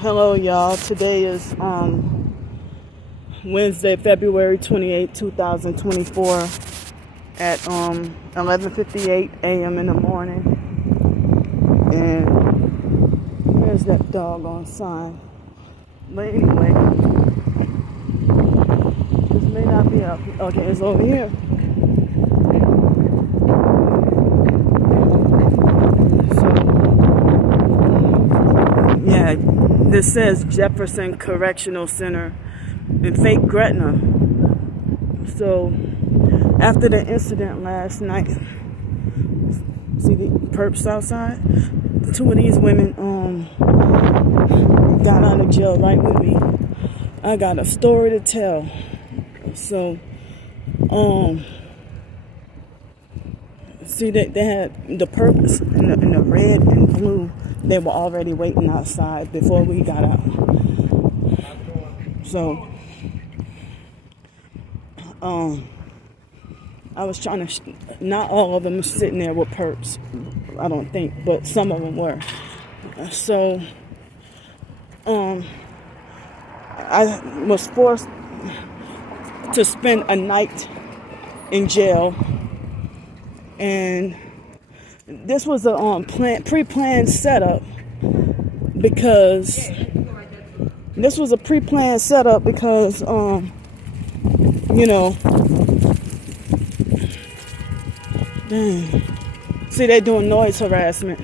Hello, y'all. Today is Wednesday, February 28, 2024 at 11:58 a.m. in the morning. And where's that doggone sign? But anyway, this may not be up. Okay, it's over here. Yeah, this says Jefferson Correctional Center in fake Gretna. So, after the incident last night, see the perps outside? Two of these women got out of jail right with me. I got a story to tell. So, see that they had the perps in the red and blue. They were already waiting outside before we got out. So, I was trying to, not all of them were sitting there with perps, I don't think, but some of them were. So, I was forced to spend a night in jail, and this was a pre-planned setup because you know, dang. See, they're doing noise harassment.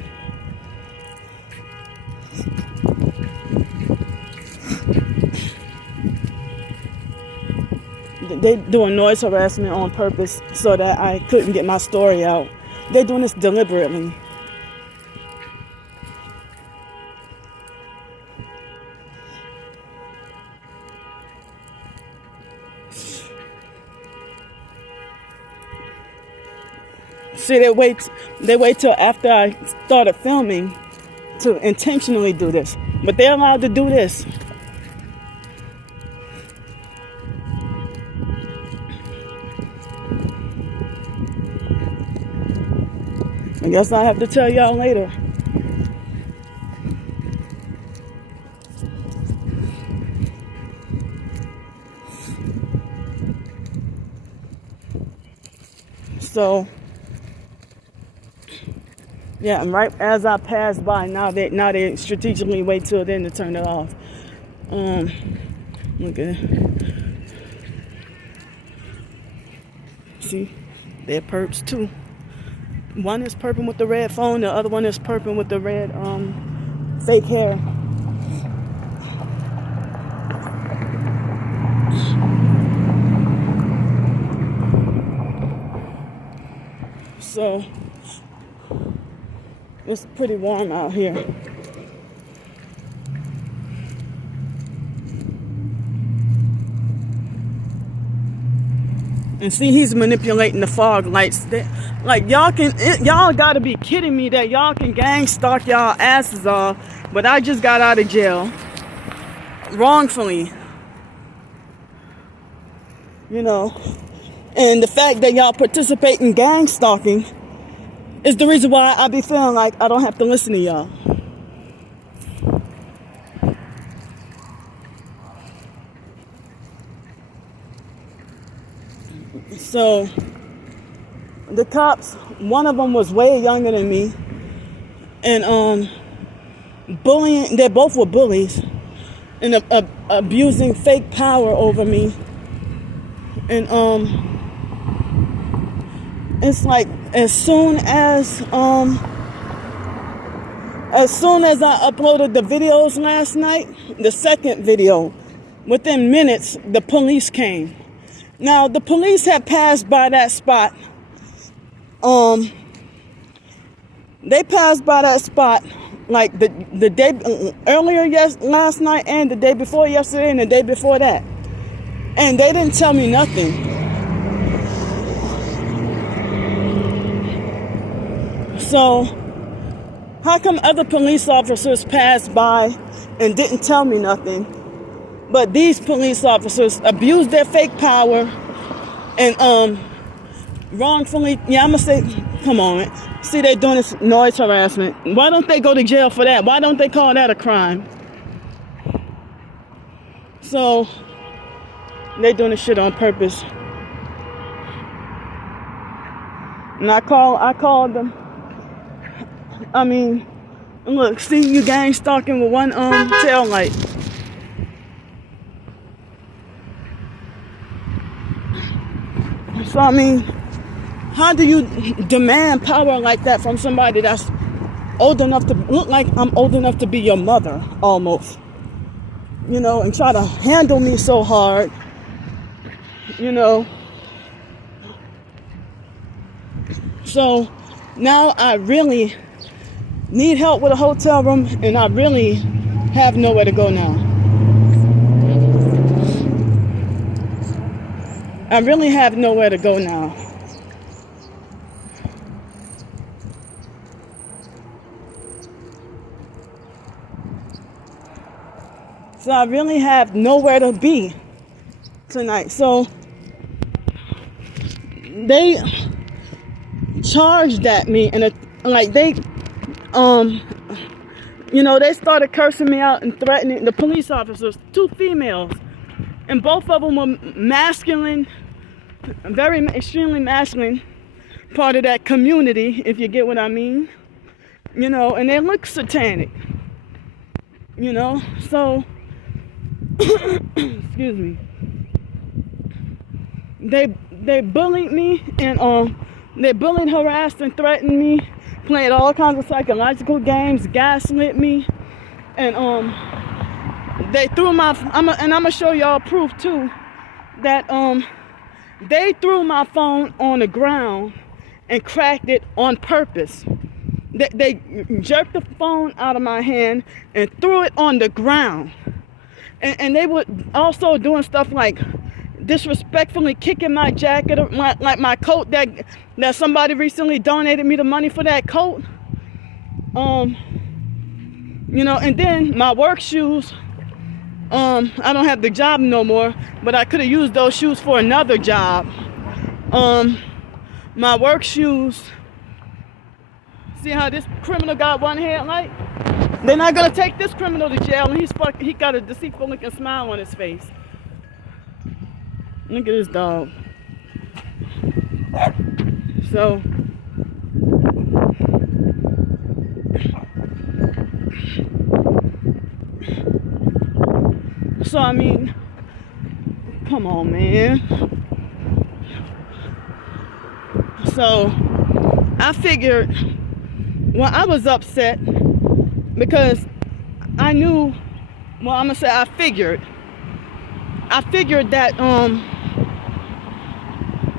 They're doing noise harassment on purpose so that I couldn't get my story out. They're doing this deliberately. See, they wait till after I started filming to intentionally do this. But they're allowed to do this. I guess I'll have to tell y'all later. So, yeah, and right as I passed by, now they strategically wait till then to turn it off. Look at it. See, they're perps too. One is perping with the red phone, the other one is perping with the red fake hair. So, it's pretty warm out here. And see, he's manipulating the fog lights. Like, y'all gotta be kidding me that y'all can gang stalk y'all asses off, but I just got out of jail wrongfully. You know, and the fact that y'all participate in gang stalking is the reason why I be feeling like I don't have to listen to y'all. So, the cops, one of them was way younger than me, and bullying, they both were bullies, and abusing fake power over me. And it's like as soon as I uploaded the videos last night, the second video, within minutes the police came. Now the police had passed by that spot. They passed by that spot like the day earlier, last night, and the day before yesterday, and the day before that, and they didn't tell me nothing. So how come other police officers passed by and didn't tell me nothing, but these police officers abused their fake power and wrongfully, I'm gonna say, come on, see, they're doing this noise harassment. Why don't they go to jail for that? Why don't they call that a crime? So they doing this shit on purpose. And I called them. I mean, look, see you gang stalking with one tail light. So I mean, how do you demand power like that from somebody that's old enough to look like I'm old enough to be your mother almost? You know, and try to handle me so hard, you know. So now I really need help with a hotel room, and I really have nowhere to go now. I really have nowhere to go now. So I really have nowhere to be tonight. So they charged at me, and they you know, they started cursing me out and threatening the police officers, 2 females, and both of them were masculine, very extremely masculine, part of that community, if you get what I mean, you know, and they look satanic, you know. So excuse me, they bullied me, and they bullied, harassed, and threatened me, played all kinds of psychological games, gaslit me, and they threw and I'm gonna show y'all proof too, that they threw my phone on the ground and cracked it on purpose. They jerked the phone out of my hand and threw it on the ground, and they were also doing stuff like disrespectfully kicking my jacket, like my coat that somebody recently donated me the money for that coat, you know. And then my work shoes, I don't have the job no more, but I could have used those shoes for another job. My work shoes, see how this criminal got one headlight? They're not gonna take this criminal to jail, and he got a deceitful looking smile on his face. Look at this dog. So I mean, come on, man. So I figured, well, I was upset because I knew, well, I'm gonna say I figured that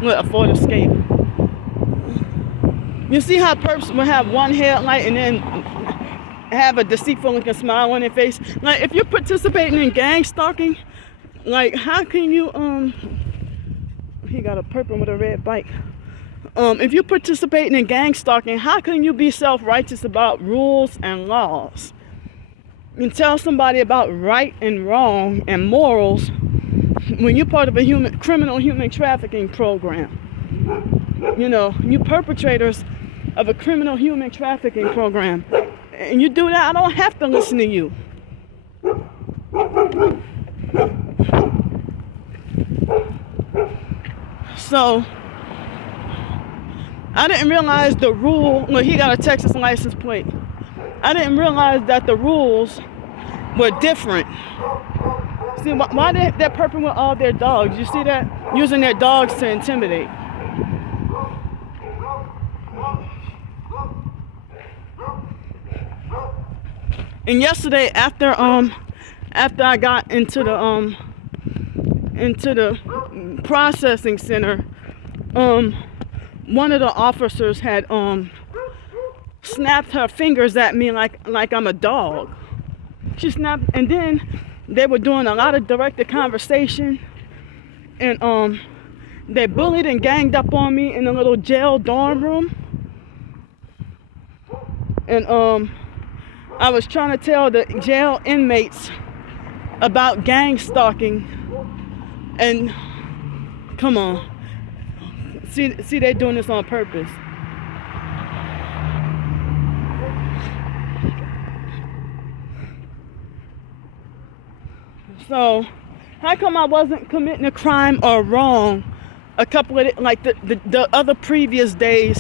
a Ford Escape. You see how perps will have one headlight and then have a deceitful looking smile on their face? Like, if you're participating in gang stalking, like, how can you he got a purple with a red bike. If you're participating in gang stalking, how can you be self-righteous about rules and laws and tell somebody about right and wrong and morals when you're part of a criminal human trafficking program? You know, you perpetrators of a criminal human trafficking program, and you do that, I don't have to listen to you. So I didn't realize the rule. Well, he got a Texas license plate. I didn't realize that the rules were different. See, why they're perping with all their dogs? You see that? Using their dogs to intimidate. And yesterday, after I got into the processing center, one of the officers had snapped her fingers at me like I'm a dog. She snapped, and then they were doing a lot of directed conversation, and they bullied and ganged up on me in a little jail dorm room. And I was trying to tell the jail inmates about gang stalking, and come on, see they're doing this on purpose. So How come I wasn't committing a crime or wrong a couple of, like the other previous days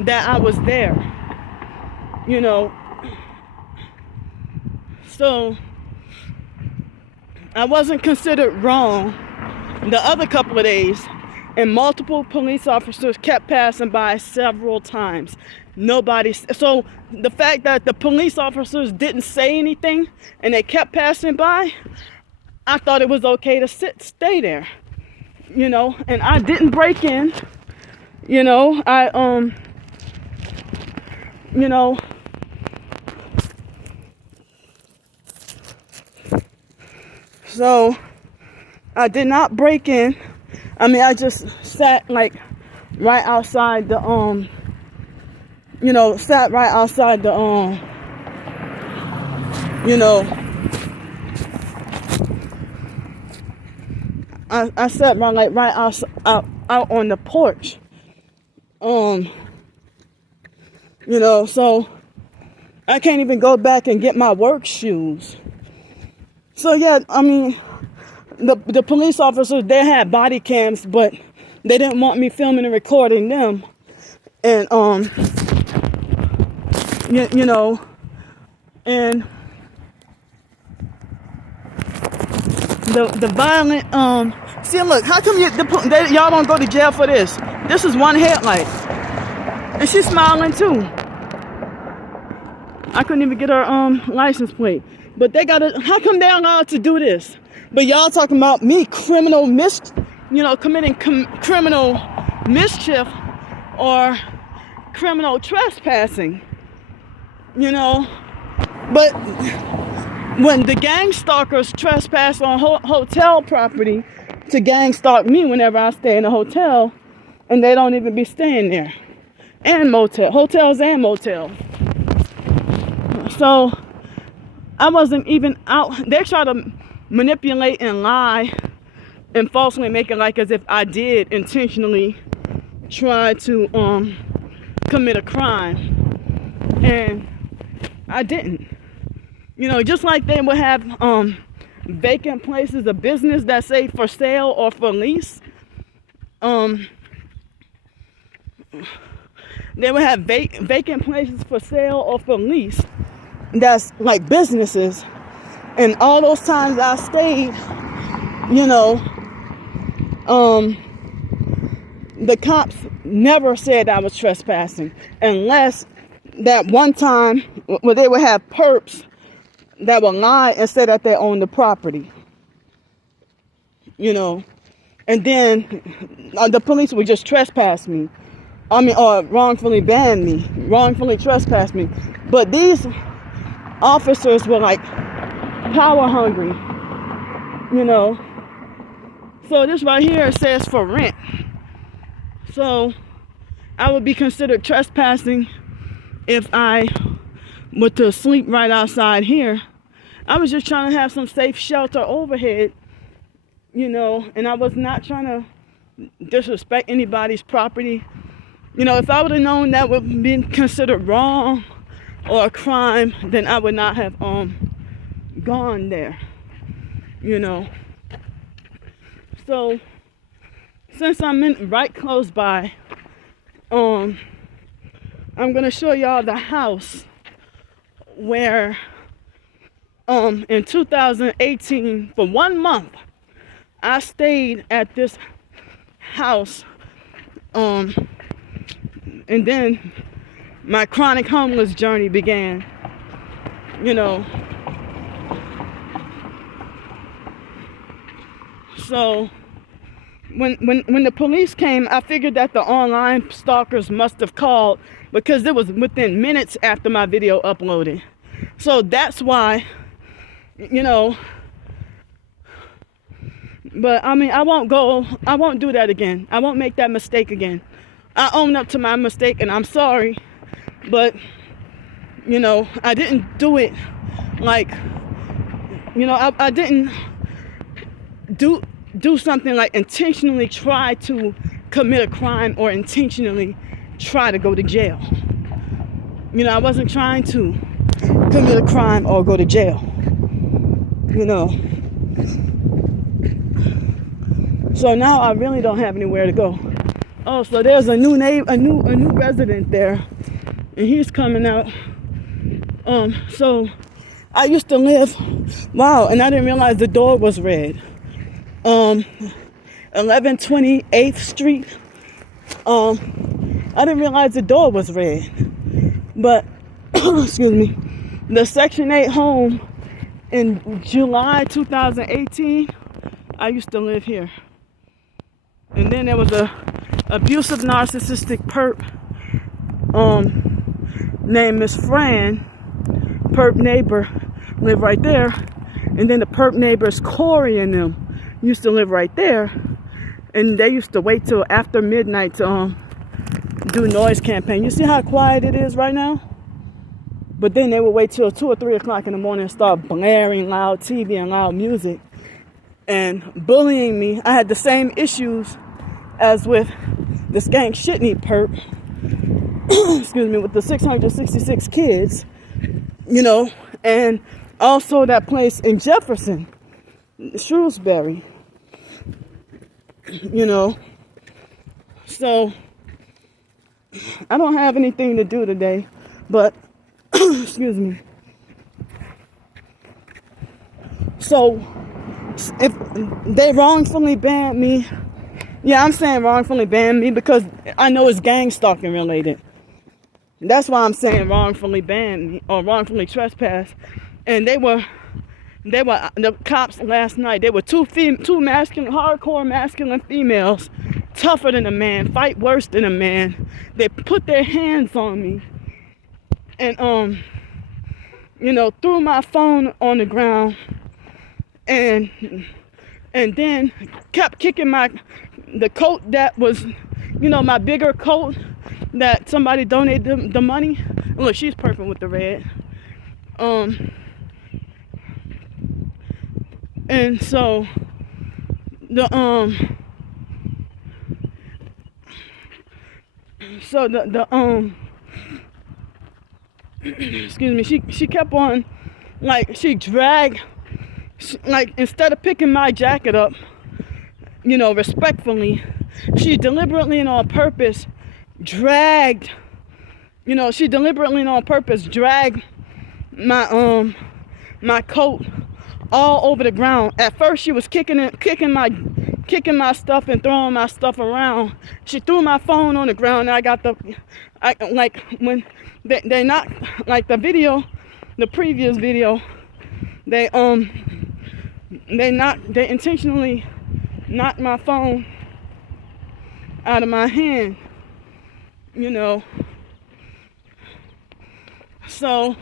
that I was there? You know, so I wasn't considered wrong the other couple of days, and multiple police officers kept passing by several times. So the fact that the police officers didn't say anything and they kept passing by, I thought it was okay to stay there, you know, and I didn't break in, you know, you know, so I did not break in. I mean, I just sat like right outside the, you know, sat right outside the, you know, I sat right out on the porch. You know, so I can't even go back and get my work shoes. So yeah, I mean, the police officers, they had body cams, but they didn't want me filming and recording them. And you know, and the violent see, look, how come y'all don't go to jail for this? This is one headlight, and she's smiling too. I couldn't even get her license plate, but they gotta. How come they're allowed to do this? But y'all talking about me committing criminal mischief or criminal trespassing, you know. But when the gang stalkers trespass on hotel property to gang stalk me whenever I stay in a hotel, and they don't even be staying there, and hotels and motels. So I wasn't even out. They try to manipulate and lie and falsely make it like as if I did intentionally try to commit a crime, and I didn't. You know, just like they would have vacant places of business that say for sale or for lease. They would have vacant places for sale or for lease that's like businesses. And all those times I stayed, you know, the cops never said I was trespassing, unless that one time where they would have perps that would lie and say that they own the property, you know, and then the police would just trespass me. I mean, or wrongfully ban me, wrongfully trespass me. But these officers were like power hungry, you know. So this right here says for rent. So I would be considered trespassing if I were to sleep right outside here. I was just trying to have some safe shelter overhead, you know, and I was not trying to disrespect anybody's property. You know, if I would have known that would have been considered wrong or a crime, then I would not have gone there, you know. So since I'm right close by, I'm gonna show y'all the house where in 2018 for 1 month I stayed at this house, and then my chronic homeless journey began, you know. So when the police came, I figured that the online stalkers must have called, because it was within minutes after my video uploaded. So that's why, you know. But I mean, I won't do that again. I won't make that mistake again. I own up to my mistake, and I'm sorry, but you know, I didn't do it like, you know, I didn't do something like intentionally try to commit a crime or intentionally try to go to jail. You know, I wasn't trying to commit a crime or go to jail, you know. So now I really don't have anywhere to go. Oh, so there's a new resident there, and he's coming out. So I used to live, wow, and I didn't realize the door was red. 1128th Street. I didn't realize the door was red. But, excuse me, the Section 8 home in July 2018, I used to live here. And then there was a abusive narcissistic perp named Miss Fran. Perp neighbor lived right there. And then the perp neighbors, Corey and them, used to live right there. And they used to wait till after midnight to do noise campaign. You see how quiet it is right now? But then they would wait till 2 or 3 o'clock in the morning and start blaring loud TV and loud music and bullying me. I had the same issues as with the skank shitney perp, excuse me, with the 666 kids, you know, and also that place in Jefferson, Shrewsbury, you know. So I don't have anything to do today, but excuse me. So if they wrongfully banned me, yeah, I'm saying wrongfully banned me because I know it's gang stalking related. That's why I'm saying wrongfully banned me or wrongfully trespassed. And they were the cops last night. They were two masculine, hardcore masculine females, tougher than a man, fight worse than a man. They put their hands on me and you know, threw my phone on the ground and then kept kicking the coat that was, you know, my bigger coat that somebody donated the money. Look, she's perfect with the red. And so the excuse me, she kept on, like, she dragged, like, instead of picking my jacket up, you know, respectfully, she deliberately and on purpose dragged my my coat all over the ground. At first she was kicking my stuff and throwing my stuff around. She threw my phone on the ground and like when they knocked, like the previous video, they intentionally knocked my phone out of my hand, you know. So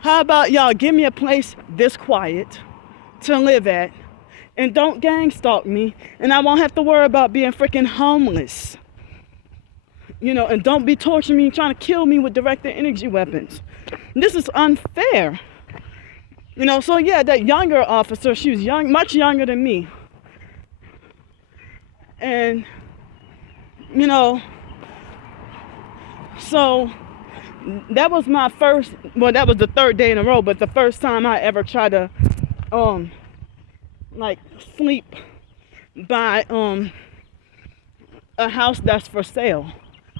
how about y'all give me a place this quiet to live at and don't gang stalk me, and I won't have to worry about being freaking homeless, you know, and don't be torturing me, trying to kill me with directed energy weapons. This is unfair, you know. So yeah, that younger officer, she was young, much younger than me, and you know, so that was my first, well, that was the third day in a row, but the first time I ever tried to like sleep by a house that's for sale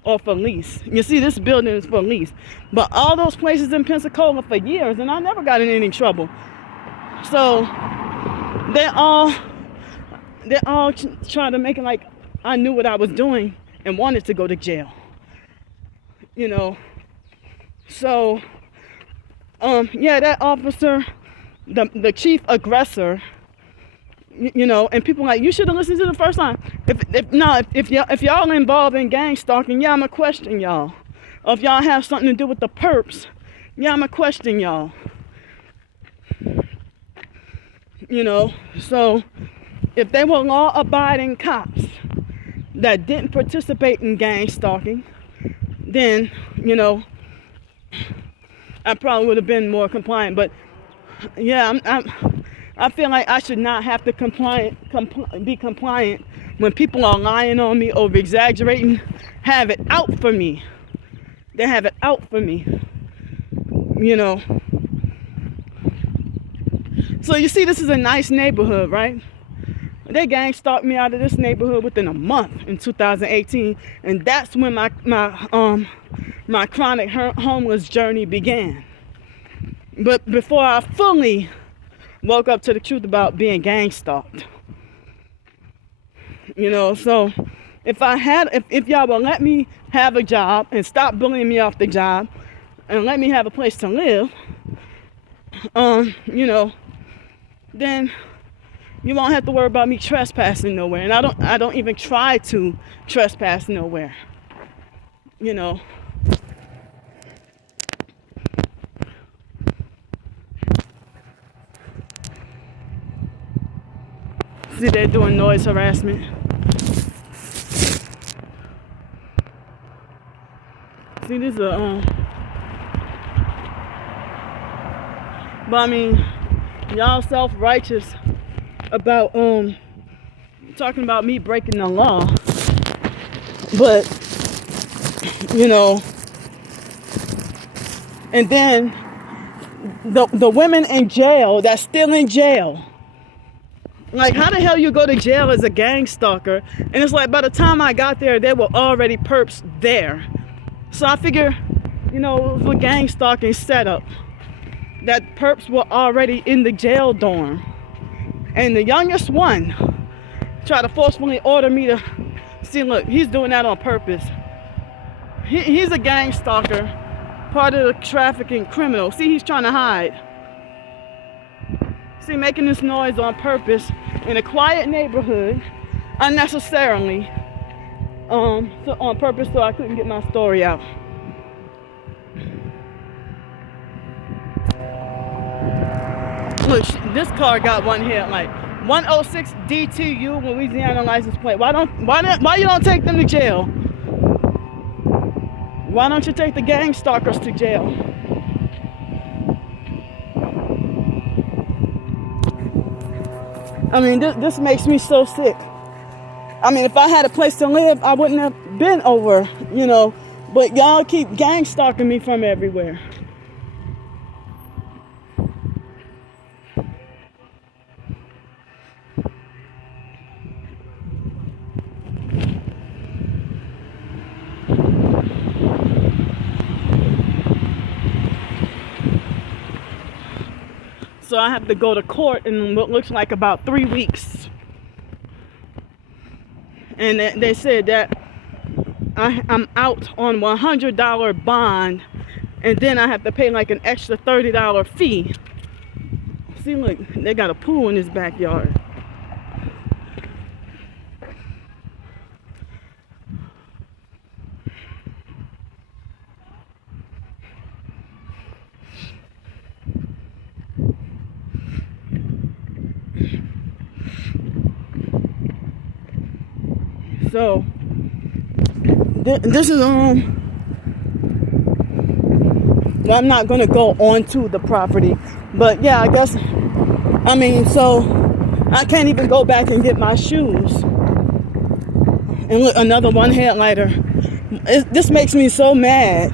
or for lease. You see, this building is for lease, but all those places in Pensacola for years, and I never got in any trouble. So they all trying to make it like I knew what I was doing and wanted to go to jail, you know. So yeah, that officer, the chief aggressor, you know, and people like, you should have listened to the first time. If y'all involved in gang stalking, yeah, I'ma question y'all. Or if y'all have something to do with the perps, yeah, I'ma question y'all. You know, so if they were law-abiding cops that didn't participate in gang stalking, then, you know, I probably would have been more compliant. But yeah, I feel like I should not have to be compliant when people are lying on me, over exaggerating, have it out for me. They have it out for me, you know. So you see, this is a nice neighborhood, right? They gang stalked me out of this neighborhood within a month in 2018, and that's when my chronic homeless journey began. But before I fully woke up to the truth about being gang stalked, you know, so if y'all will let me have a job and stop bullying me off the job and let me have a place to live, you know, then you won't have to worry about me trespassing nowhere. And I don't even try to trespass nowhere. You know. See, they're doing noise harassment. See, this is but I mean, y'all self-righteous about talking about me breaking the law, but you know, and then the women in jail that's still in jail, like, how the hell you go to jail as a gang stalker? And it's like, by the time I got there, there were already perps there. So I figure, you know, it was a gang stalking setup, that perps were already in the jail dorm. And the youngest one tried to forcefully order me to see, look, he's doing that on purpose. He's a gang stalker, part of the trafficking criminal. See, he's trying to hide. See, making this noise on purpose in a quiet neighborhood, unnecessarily, on purpose, so I couldn't get my story out. Look, this car got one here, like 106 DTU Louisiana license plate. Why you don't take them to jail? Why don't you take the gang stalkers to jail? I mean, this makes me so sick. I mean, if I had a place to live, I wouldn't have been over, you know. But y'all keep gang stalking me from everywhere. So I have to go to court in what looks like about 3 weeks. And they said that I'm out on $100 bond, and then I have to pay like an extra $30 fee. See, look, they got a pool in this backyard. So this is well, I'm not gonna go onto the property, but yeah, I guess, I mean, so I can't even go back and get my shoes. And look, another one headlighter. This makes me so mad.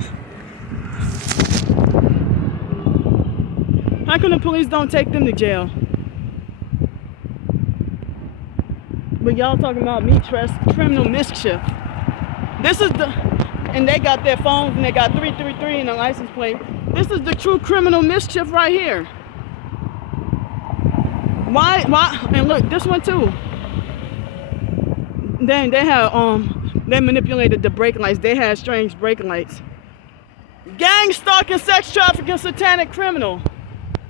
How come the police don't take them to jail? But y'all talking about me criminal mischief. This is and they got their phones and they got 333 in the license plate. This is the true criminal mischief right here. Why? And look, this one too. Then they have they manipulated the brake lights. They had strange brake lights. Gang stalking, sex trafficking, satanic criminal.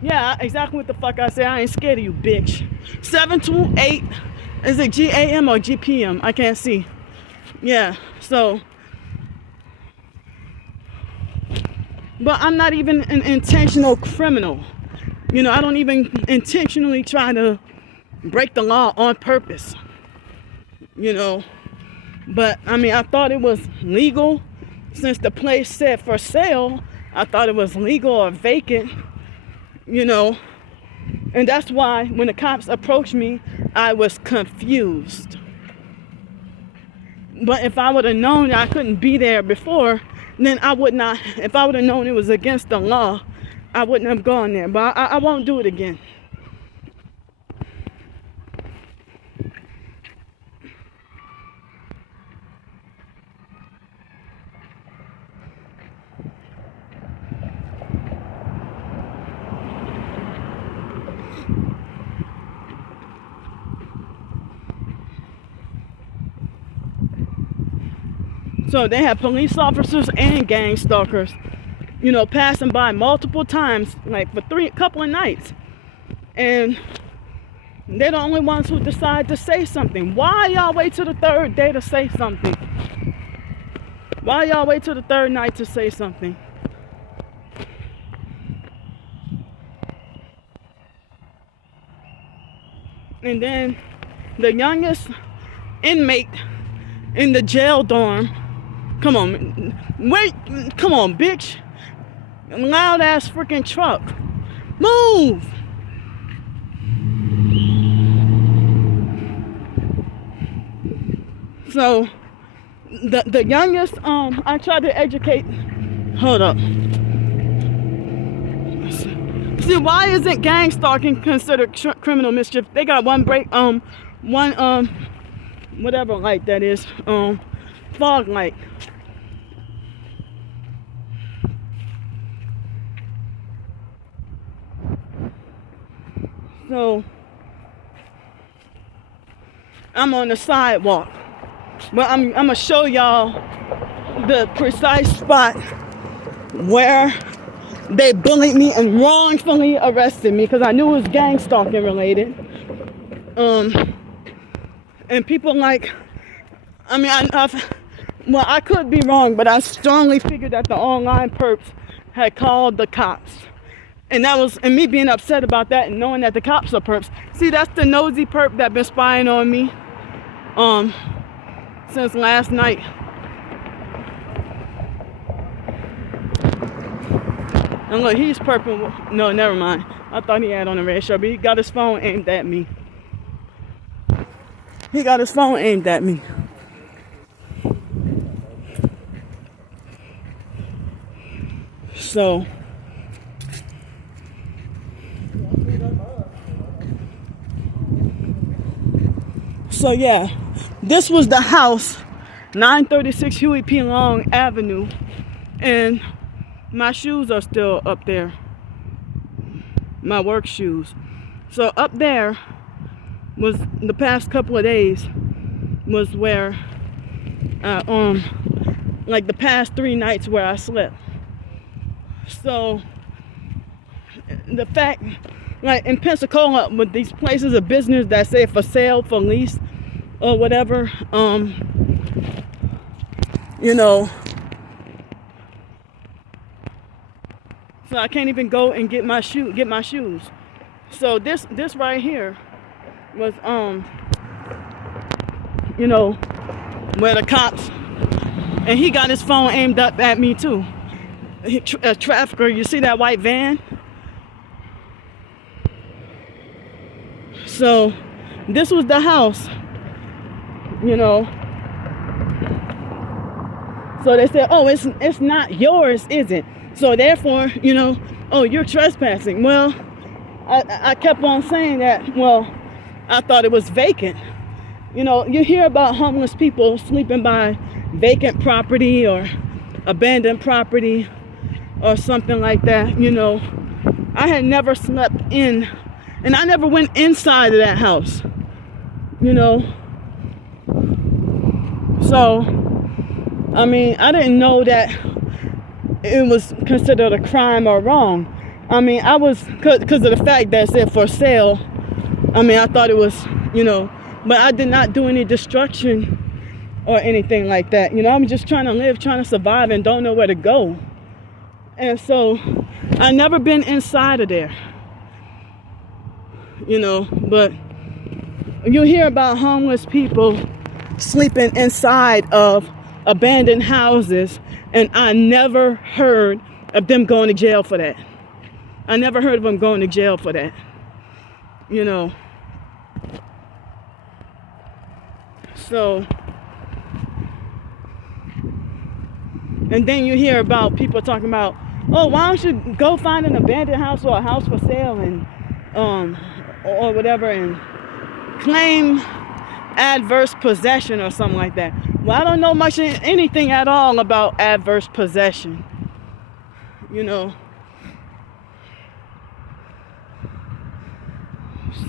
Yeah, exactly what the fuck I say. I ain't scared of you, bitch. 728. Is it GAM or GPM? I can't see. Yeah, so. But I'm not even an intentional criminal. You know, I don't even intentionally try to break the law on purpose. You know, but I mean, I thought it was legal since the place said for sale. I thought it was legal or vacant, you know. And that's why when the cops approached me, I was confused. But if I would have known that I couldn't be there before, then I would not. If I would have known it was against the law, I wouldn't have gone there. But I won't do it again. So they had police officers and gang stalkers, you know, passing by multiple times, like for a couple of nights. And they're the only ones who decide to say something. Why y'all wait till the third day to say something? Why y'all wait till the third night to say something? And then the youngest inmate in the jail dorm, come on, wait, come on, bitch. Loud ass freaking truck. Move! So the youngest, I tried to educate. Hold up. See, why isn't gang stalking considered criminal mischief? They got one whatever light that is, fog light. So I'm on the sidewalk, but I'm gonna show y'all the precise spot where they bullied me and wrongfully arrested me because I knew it was gang stalking related. And people like, I mean, I could be wrong, but I strongly figured that the online perps had called the cops. And that was, and me being upset about that and knowing that the cops are perps. See, that's the nosy perp that been spying on me since last night. And look, he's perping. No, never mind. I thought he had on a red shirt, but he got his phone aimed at me. He got his phone aimed at me. So yeah, this was the house, 936 Huey P. Long Avenue, and my shoes are still up there, my work shoes. So up there was the past couple of days was where, like the past 3 nights where I slept. So the fact, like in Pensacola, with these places of business that say for sale, for lease, or whatever, you know, so I can't even go and get my shoes. So this right here was, you know, where the cops, and he got his phone aimed up at me too. A trafficker, you see that white van? So this was the house, you know. So they said, oh, it's not yours, is it? So therefore, you know, oh, you're trespassing. Well, I kept on saying that, well, I thought it was vacant. You know, you hear about homeless people sleeping by vacant property or abandoned property or something like that, you know. I had never slept in, and I never went inside of that house, you know. So, I mean, I didn't know that it was considered a crime or wrong. I mean, I was, because of the fact that it said for sale, I mean, I thought it was, you know, but I did not do any destruction or anything like that. You know, I'm just trying to live, trying to survive, and don't know where to go. And so I never been inside of there, you know, but you hear about homeless people sleeping inside of abandoned houses, and I never heard of them going to jail for that. I never heard of them going to jail for that, you know. So, and then you hear about people talking about, oh, why don't you go find an abandoned house or a house for sale and or whatever, and claim adverse possession or something like that. Well, I don't know much anything at all about adverse possession, you know.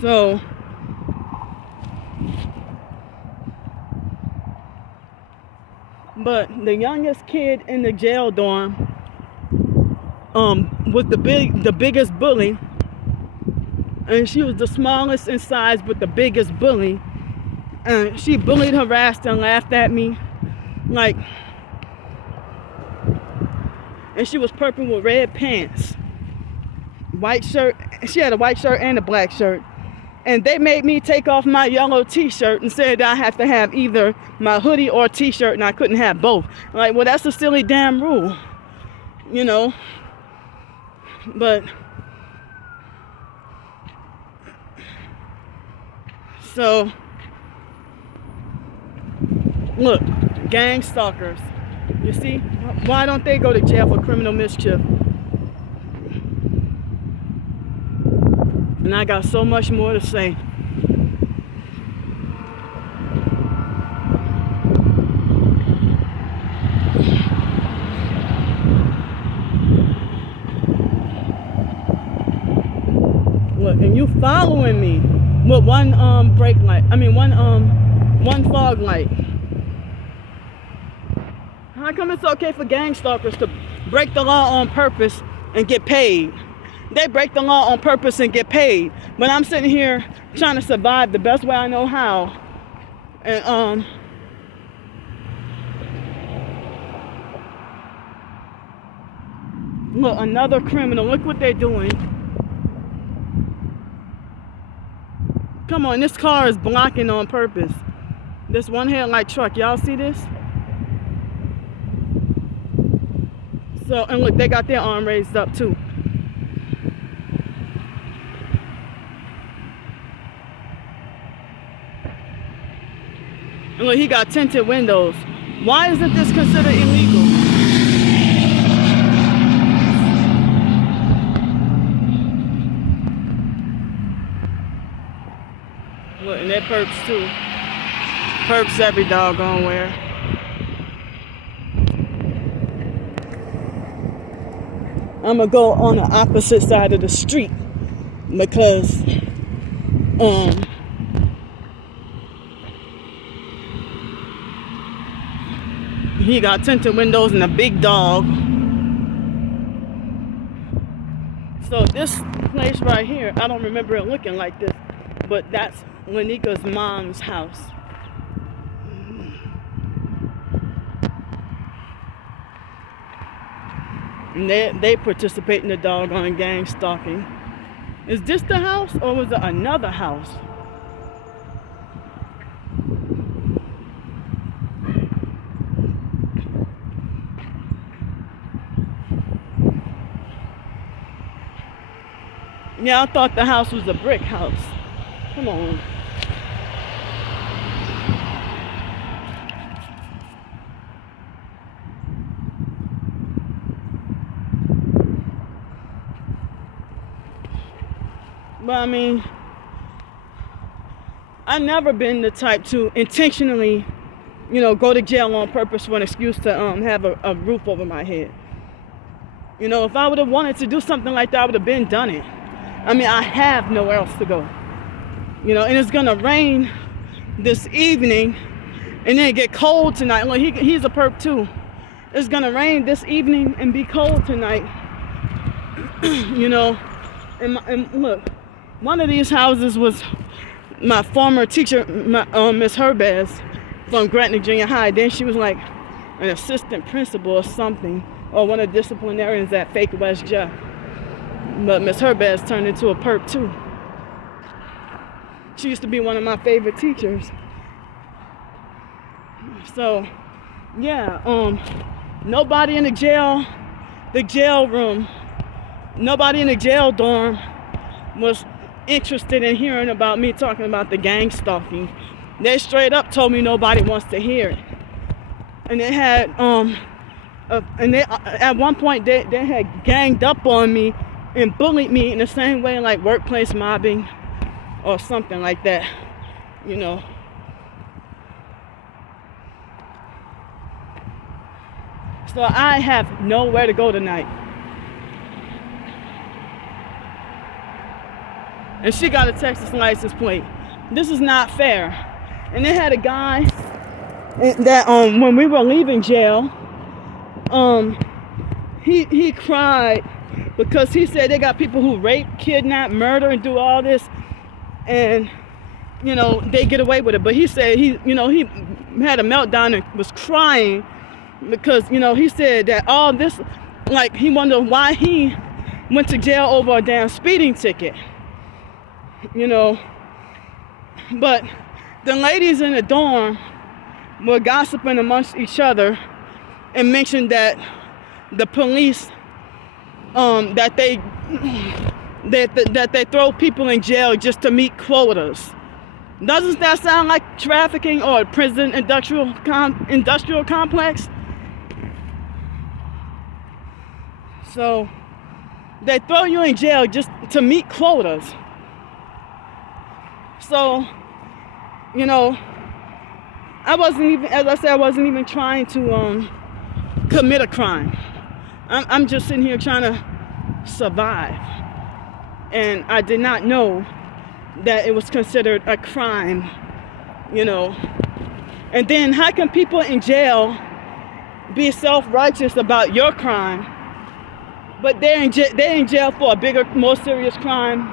So But the youngest kid in the jail dorm was the biggest bully, and she was the smallest in size but the biggest bully, and she bullied, harassed, and laughed at me, like, and she was purple with red pants, white shirt. She had a white shirt and a black shirt, and they made me take off my yellow t-shirt and said I have to have either my hoodie or t-shirt, and I couldn't have both. Like, well, that's a silly damn rule, you know. But so look, gang stalkers, you see, why don't they go to jail for criminal mischief? And I got so much more to say. Look, and you following me with one brake light. I mean one fog light. How come it's okay for gang stalkers to break the law on purpose and get paid? They break the law on purpose and get paid. But I'm sitting here trying to survive the best way I know how. And look, another criminal. Look what they're doing. Come on, this car is blocking on purpose. This one headlight truck, y'all see this? So, and look, they got their arm raised up too. And look, he got tinted windows. Why isn't this considered illegal? Look, and they're perps too. Perps every doggone where. I'm gonna go on the opposite side of the street because he got tinted windows and a big dog. So this place right here, I don't remember it looking like this, but that's Lanika's mom's house. And they participate in the doggone gang stalking. Is this the house or was it another house? Yeah, I thought the house was a brick house. Come on. But I mean, I've never been the type to intentionally, you know, go to jail on purpose for an excuse to have a roof over my head. You know, if I would have wanted to do something like that, I would have been done it. I mean, I have nowhere else to go. You know, and it's gonna rain this evening, and then get cold tonight. Look, he's a perp too. It's gonna rain this evening and be cold tonight. You know, and look, one of these houses was my former teacher, Miss Herbaz from Gretna Junior High. Then she was like an assistant principal or something, or one of the disciplinarians at Fake West Jeff. But Miss Herbaz turned into a perp too. She used to be one of my favorite teachers. So, yeah, nobody in the jail room, nobody in the jail dorm was interested in hearing about me talking about the gang stalking. They straight up told me nobody wants to hear it. And they had, at one point they had ganged up on me and bullied me in the same way, like workplace mobbing or something like that, you know. So I have nowhere to go tonight. And she got a Texas license plate. This is not fair. And they had a guy that when we were leaving jail, he cried because he said they got people who rape, kidnap, murder, and do all this, and they get away with it. But he said he had a meltdown and was crying because he said that all this, like, he wondered why he went to jail over a damn speeding ticket. But the ladies in the dorm were gossiping amongst each other and mentioned that the police that they throw people in jail just to meet quotas. Doesn't that sound like trafficking or a prison industrial complex? So they throw you in jail just to meet quotas. So, I wasn't even, as I said, I wasn't even trying to commit a crime. I'm just sitting here trying to survive. And I did not know that it was considered a crime, And then how can people in jail be self-righteous about your crime, but they're in jail for a bigger, more serious crime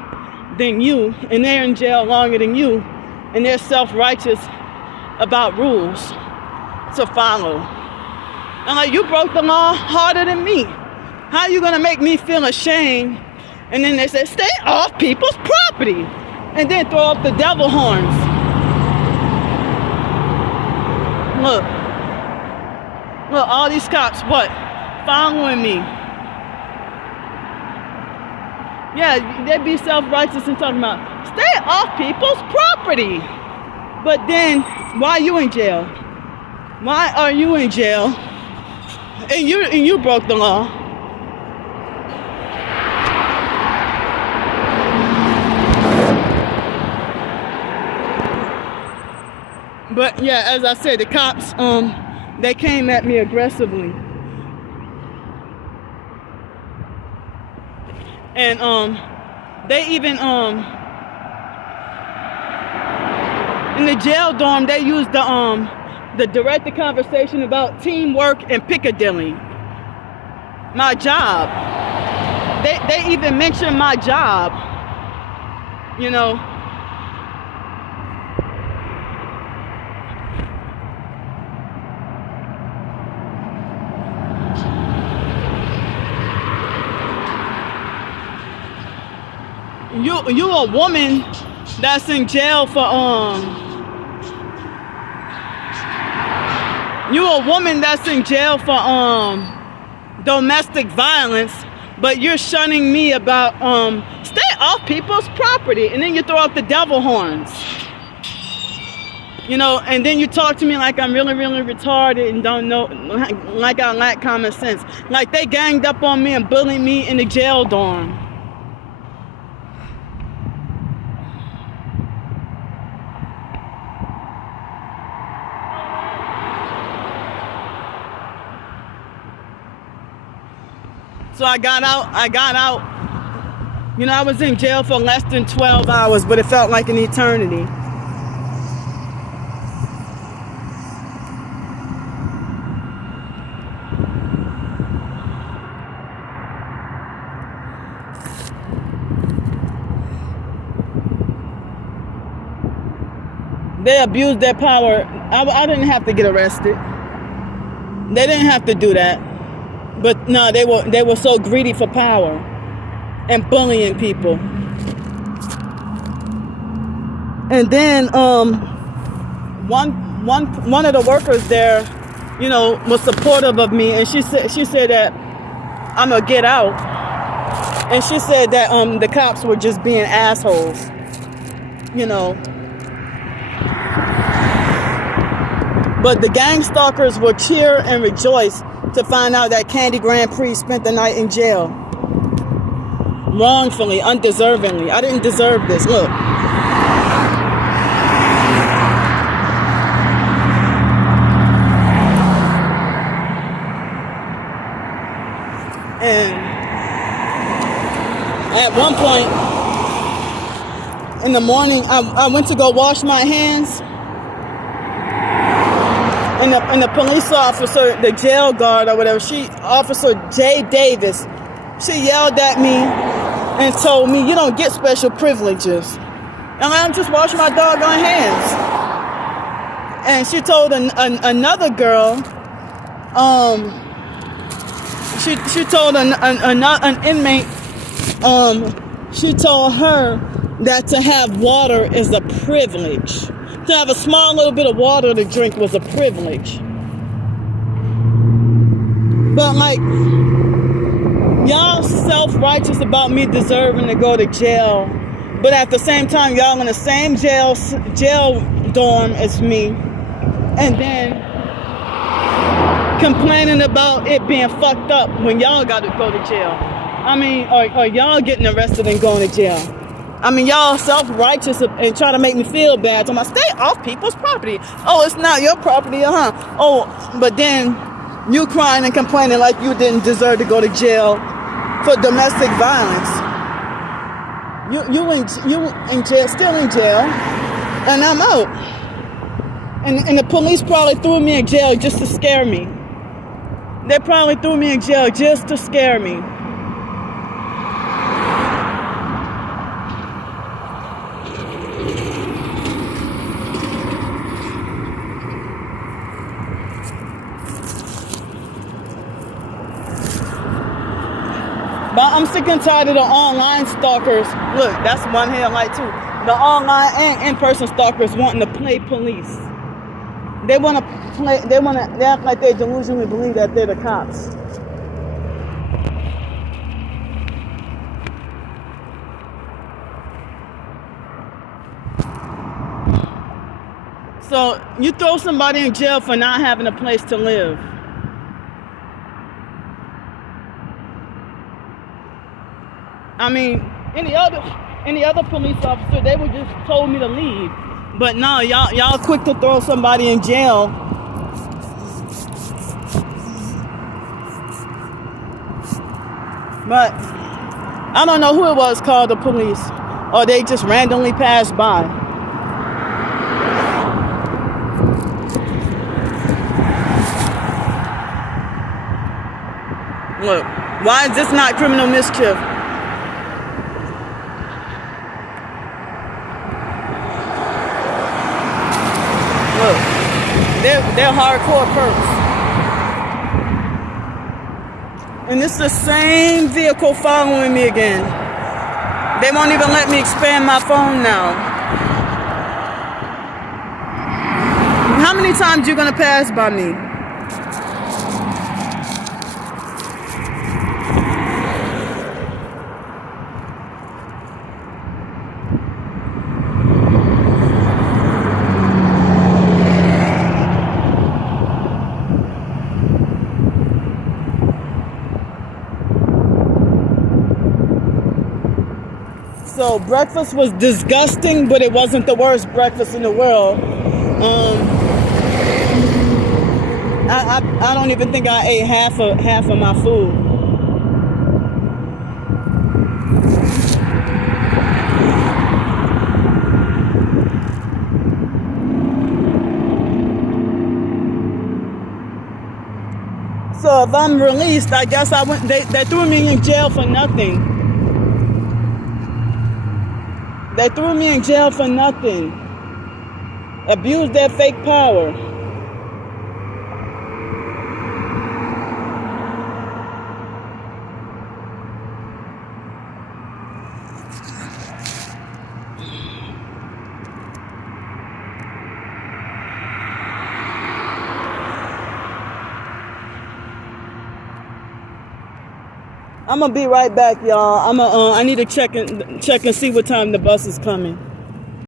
than you, and they're in jail longer than you, and they're self-righteous about rules to follow. I'm like, you broke the law harder than me. How are you gonna make me feel ashamed? And then they say, stay off people's property, and then throw up the devil horns. Look, all these cops, what? Following me. Yeah, they be self-righteous and talking about, stay off people's property. But then, why are you in jail? Why are you in jail? And you broke the law. But yeah, as I said, the cops, they came at me aggressively. And they even in the jail dorm, they used the directed conversation about teamwork and Piccadilly. My job. They even mentioned my job. You a woman that's in jail for domestic violence, but you're shunning me about stay off people's property, and then you throw out the devil horns. And then you talk to me like I'm really, really retarded and don't know, like I lack common sense. Like they ganged up on me and bullied me in the jail dorm. So I got out. I was in jail for less than 12 hours, but it felt like an eternity. They abused their power. I didn't have to get arrested. They didn't have to do that. But no, they were so greedy for power and bullying people. And then one of the workers there, was supportive of me, and she said that I'm gonna get out. And she said that the cops were just being assholes. But the gang stalkers will cheer and rejoice to find out that Candy Grand Prix spent the night in jail. Wrongfully, undeservingly. I didn't deserve this. Look. And at one point in the morning, I went to go wash my hands. And the police officer, the jail guard or whatever, Officer J. Davis, she yelled at me and told me, you don't get special privileges. And I'm just washing my doggone hands. And she told another girl, she told an inmate, she told her that to have water is a privilege. To have a small little bit of water to drink was a privilege. But like, y'all self-righteous about me deserving to go to jail, but at the same time, y'all in the same jail dorm as me, and then complaining about it being fucked up when y'all got to go to jail. I mean, or y'all getting arrested and going to jail. I mean, y'all self-righteous and try to make me feel bad. So I'm like, stay off people's property. Oh, it's not your property, Oh, but then you crying and complaining like you didn't deserve to go to jail for domestic violence. You in jail, still in jail, and I'm out. And the police probably threw me in jail just to scare me. They probably threw me in jail just to scare me. But I'm sick and tired of the online stalkers. Look, that's one headlight too. The online and in-person stalkers wanting to play police. They act like they delusionally believe that they're the cops. So you throw somebody in jail for not having a place to live. I mean, any other police officer, they would just told me to leave. But no, y'all quick to throw somebody in jail. But I don't know who it was called the police, or they just randomly passed by. Look, why is this not criminal mischief? Look, they're hardcore perps. And it's the same vehicle following me again. They won't even let me expand my phone now. How many times you gonna pass by me? So breakfast was disgusting, but it wasn't the worst breakfast in the world. I don't even think I ate half of my food. So if I'm released, I guess they threw me in jail for nothing. They threw me in jail for nothing. Abused their fake power. I'm gonna be right back, y'all. I need to check and see what time the bus is coming.